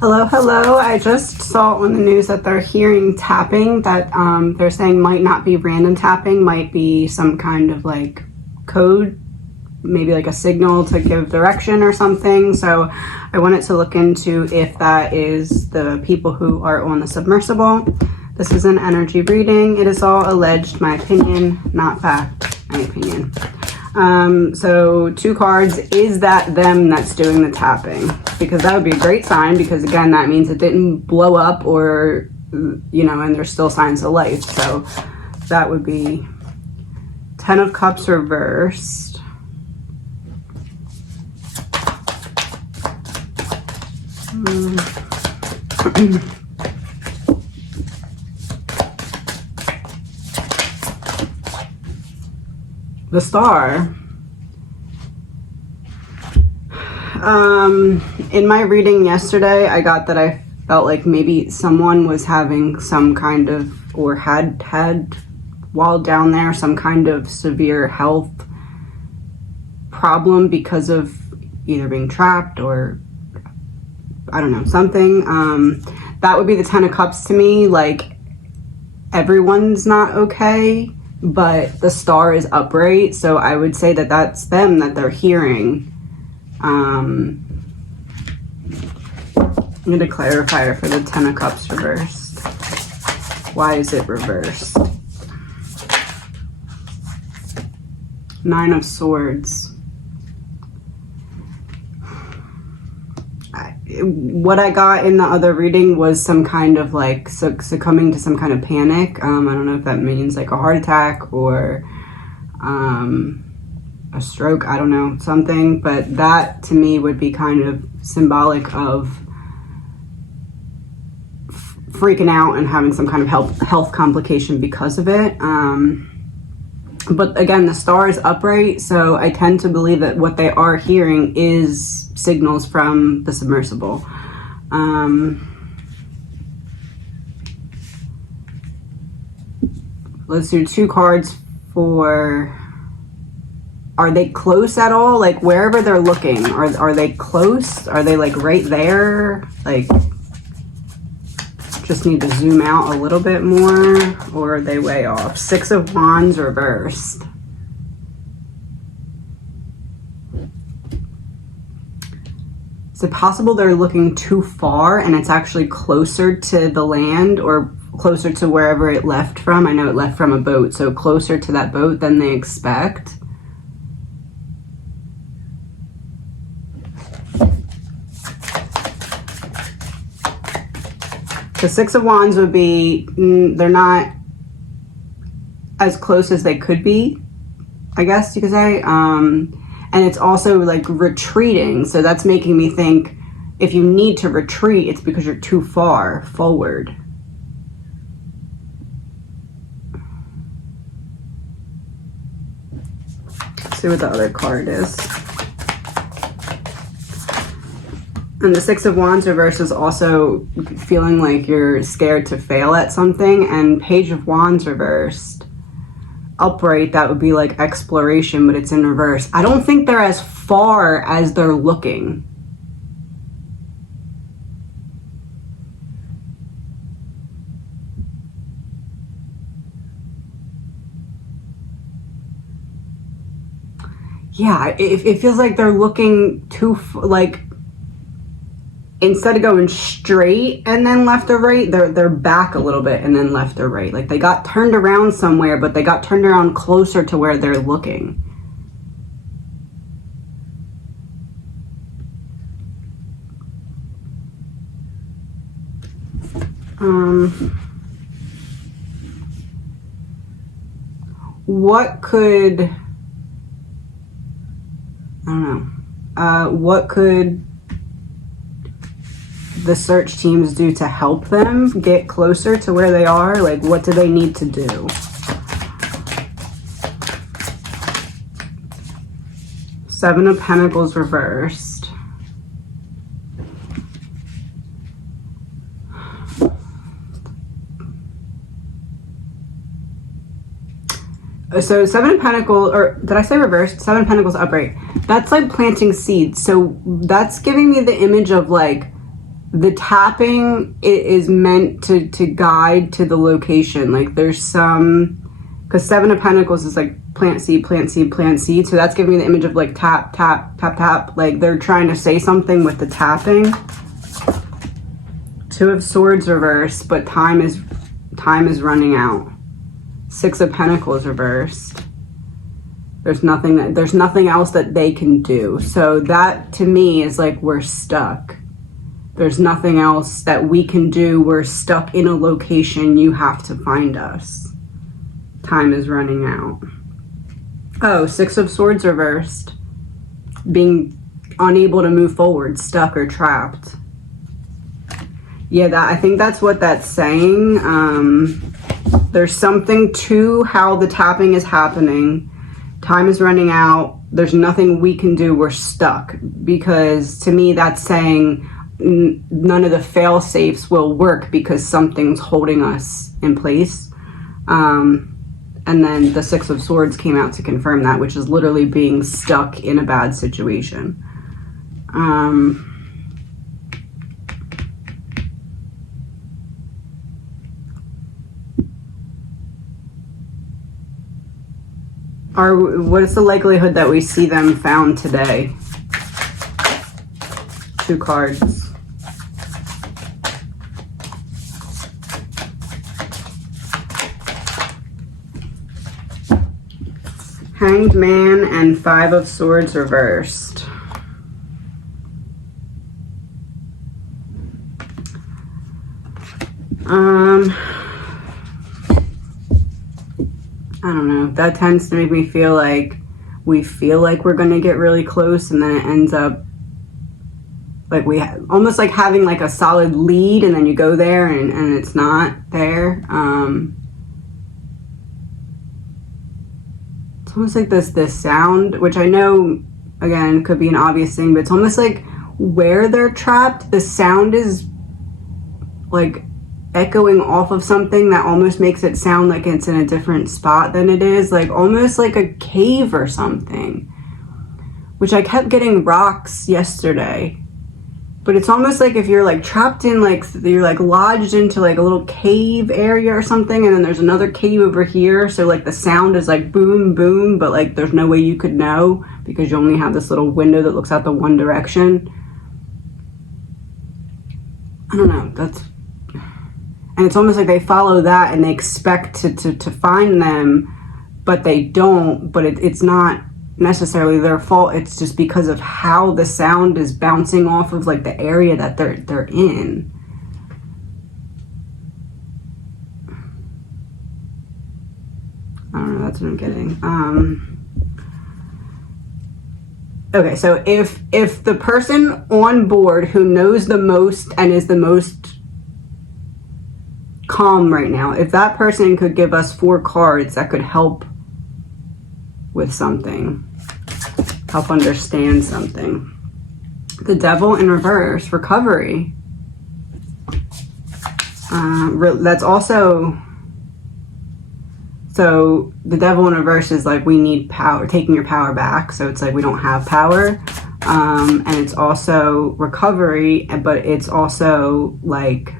Hello, hello. I just saw on the news that they're hearing tapping that they're saying might not be random tapping, might be some kind of like code, maybe like a signal to give direction or something. So I wanted to look into if that is the people who are on the submersible. This is an energy reading. It is all alleged, my opinion, not fact, my opinion. So 2 cards, is that them that's doing the tapping? Because that would be a great sign, because again, that means it didn't blow up or, you know, and there's still signs of life. So that would be 10 of Cups reversed. The Star. In my reading yesterday, I got that I felt like maybe someone was having some kind of, or had while down there, some kind of severe health problem because of either being trapped or, I don't know, something. That would be the 10 of Cups to me. Like, everyone's not okay, but the Star is upright, so I would say that that's them that they're hearing. I'm going to clarify for the 10 of Cups reversed. Why is it reversed? 9 of Swords. What I got in the other reading was some kind of like succumbing to some kind of panic. I don't know if that means like a heart attack or a stroke, I don't know, something, but that to me would be kind of symbolic of freaking out and having some kind of health complication because of it. But again, the Star is upright, so I tend to believe that what they are hearing is signals from the submersible. Let's do 2 cards for, are they close at all? Like, wherever they're looking, are they close? Are they like right there? Like, just need to zoom out a little bit more, or are they way off? 6 of Wands reversed. Is it possible they're looking too far and it's actually closer to the land or closer to wherever it left from? I know it left from a boat, so closer to that boat than they expect. The 6 of Wands would be, they're not as close as they could be, I guess you could say. And it's also like retreating. So that's making me think if you need to retreat, it's because you're too far forward. Let's see what the other card is. And the 6 of Wands reverse is also feeling like you're scared to fail at something. And Page of Wands reversed. Upright, that would be like exploration, but it's in reverse. I don't think they're as far as they're looking. Yeah, it feels like they're looking too, like, instead of going straight and then left or right, they're back a little bit and then left or right. Like they got turned around somewhere, but they got turned around closer to where they're looking. What could, I don't know, what could the search teams do to help them get closer to where they are? Like, what do they need to do? 7 of Pentacles reversed. So 7 of Pentacles, or did I say reversed? 7 of Pentacles upright. That's like planting seeds. So that's giving me the image of like the tapping is meant to guide to the location. Like there's some, because Seven of Pentacles is like plant seed, plant seed, plant seed. So that's giving me the image of like tap, tap, tap, tap. Like they're trying to say something with the tapping. Two of Swords reversed, but time is running out. Six of Pentacles reversed. There's nothing else that they can do. So that to me is like we're stuck. There's nothing else that we can do. We're stuck in a location. You have to find us. Time is running out. Oh, Six of Swords reversed. Being unable to move forward, stuck or trapped. Yeah, I think that's what that's saying. There's something to how the tapping is happening. Time is running out. There's nothing we can do. We're stuck. Because to me, that's saying none of the fail safes will work because something's holding us in place. And then the Six of Swords came out to confirm that, which is literally being stuck in a bad situation. What is the likelihood that we see them found today? Two cards. Hanged Man and Five of Swords reversed. I don't know. That tends to make me feel like we feel like we're going to get really close, and then it ends up like almost like having like a solid lead, and then you go there and it's not there. It's almost like this sound, which I know, again, could be an obvious thing, but it's almost like where they're trapped, the sound is like echoing off of something that almost makes it sound like it's in a different spot than it is, like almost like a cave or something, which I kept getting rocks yesterday. But it's almost like if you're like trapped in like, you're like lodged into like a little cave area or something, and then there's another cave over here, so like the sound is like boom, boom, but like there's no way you could know because you only have this little window that looks out the one direction. I don't know, and it's almost like they follow that and they expect to find them, but they don't, but it's not necessarily their fault. It's just because of how the sound is bouncing off of like the area that they're in. I don't know, that's what I'm getting. Okay, so if the person on board who knows the most and is the most calm right now, if that person could give us 4 cards that could help with something, help understand something. The Devil in reverse, recovery. That's also, so the Devil in reverse is like we need power, taking your power back. So it's like we don't have power. And it's also recovery, but it's also like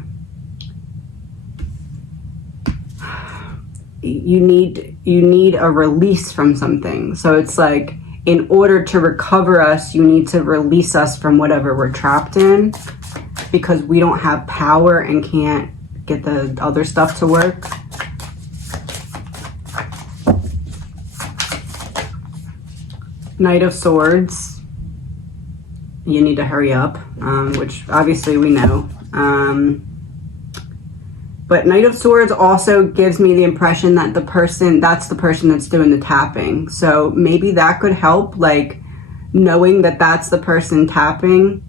you need a release from something. So it's like in order to recover us, you need to release us from whatever we're trapped in, because we don't have power and can't get the other stuff to work. Knight of Swords, you need to hurry up, which obviously we know. But Knight of Swords also gives me the impression that that's the person that's doing the tapping. So maybe that could help, like knowing that that's the person tapping,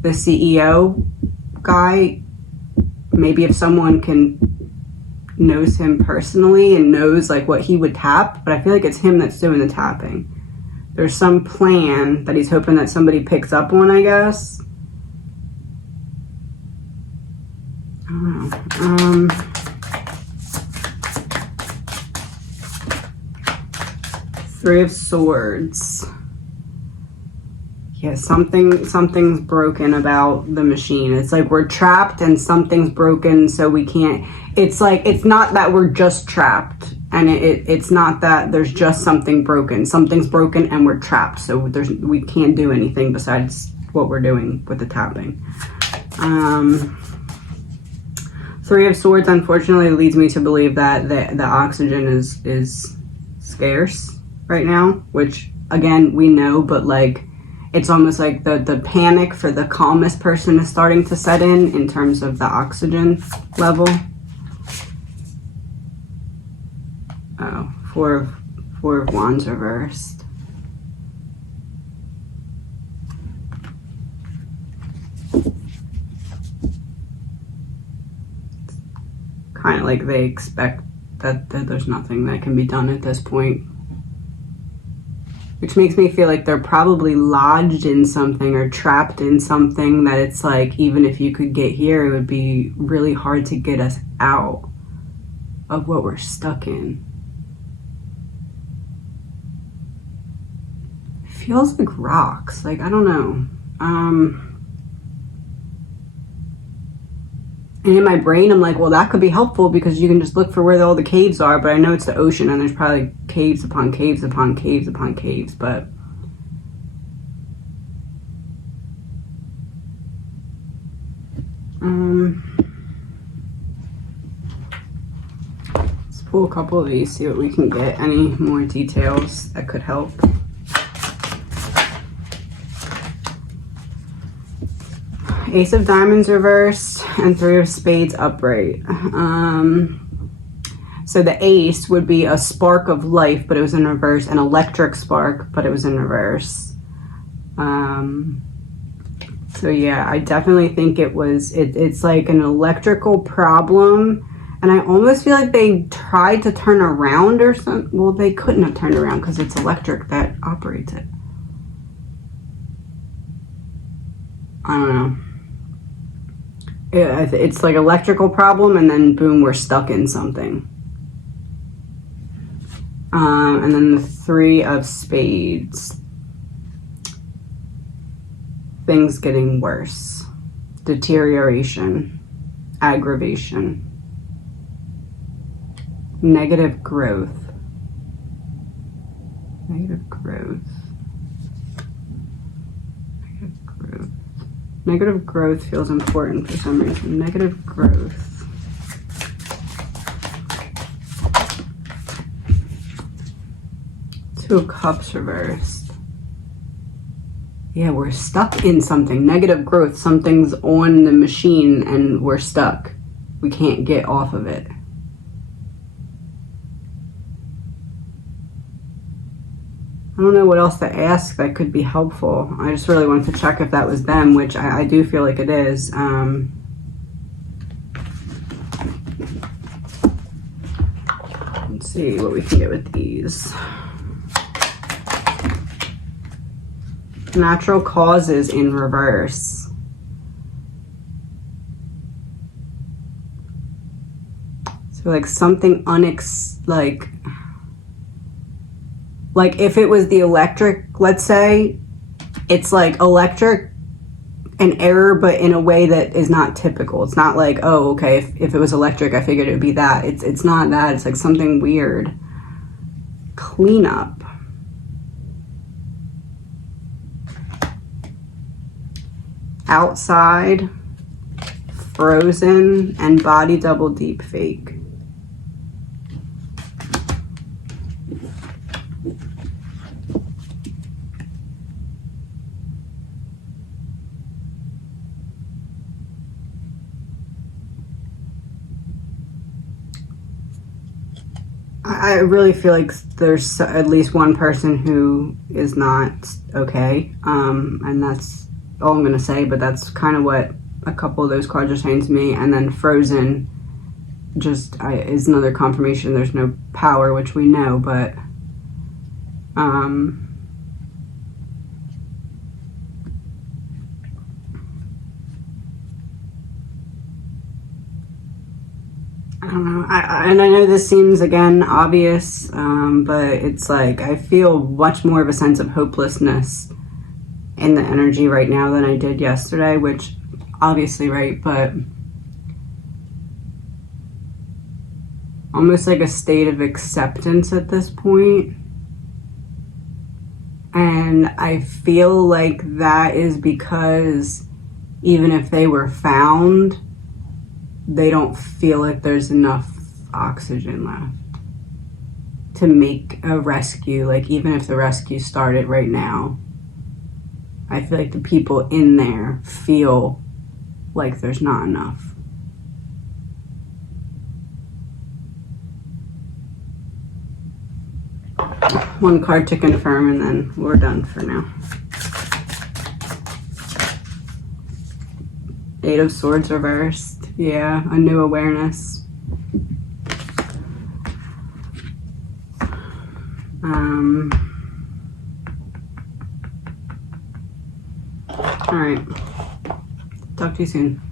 the CEO guy. Maybe if someone knows him personally and knows like what he would tap, but I feel like it's him that's doing the tapping. There's some plan that he's hoping that somebody picks up on, I guess. I don't know. Three of Swords. Yeah, something's broken about the machine. It's like we're trapped and something's broken, so we can't. It's like it's not that we're just trapped, and it's not that there's just something broken. Something's broken and we're trapped, so we can't do anything besides what we're doing with the tapping. Three of Swords unfortunately leads me to believe that the oxygen is scarce right now, which again we know, but like. It's almost like the panic for the calmest person is starting to set in terms of the oxygen level. Oh, Four of Wands reversed. Kind of like they expect that there's nothing that can be done at this point. Which makes me feel like they're probably lodged in something or trapped in something that it's like, even if you could get here, it would be really hard to get us out of what we're stuck in. It feels like rocks. Like, I don't know. And in my brain, I'm like, well, that could be helpful because you can just look for where all the caves are, but I know it's the ocean and there's probably caves upon caves upon caves upon caves, but let's pull a couple of these, see what we can get. Any more details that could help. Ace of Diamonds reversed and Three of Spades upright. So the ace would be a spark of life, but it was in reverse, an electric spark, but it was in reverse. So yeah, I definitely think it's like an electrical problem. And I almost feel like they tried to turn around or something. Well, they couldn't have turned around because it's electric that operates it. I don't know. It's like electrical problem and then boom, we're stuck in something. And then the Three of Spades. Things getting worse. Deterioration. Aggravation. Negative growth. Negative growth. Negative growth. Negative growth feels important for some reason. Negative growth. Two of Cups reversed. Yeah, we're stuck in something. Negative growth. Something's on the machine and we're stuck. We can't get off of it. I don't know what else to ask that could be helpful. I just really wanted to check if that was them, which I do feel like it is. Let's see what we can get with these. Natural causes in reverse. So like something like if it was the electric, let's say, it's like electric and error, but in a way that is not typical. It's not like, oh, okay, if it was electric, I figured it would be that. It's not that. It's like something weird. Cleanup. Outside, frozen, and body double deep fake. I really feel like there's at least one person who is not okay, and that's all I'm gonna say, but that's kind of what a couple of those cards are saying to me. And then frozen just is another confirmation there's no power, which we know, but I don't know. And I know this seems, again, obvious, but it's like I feel much more of a sense of hopelessness in the energy right now than I did yesterday, which obviously, right, but almost like a state of acceptance at this point. And I feel like that is because even if they were found, they don't feel like there's enough oxygen left to make a rescue. Like, even if the rescue started right now, I feel like the people in there feel like there's not enough. One card to confirm, and then we're done for now. Eight of Swords reversed. Yeah, a new awareness. All right. Talk to you soon.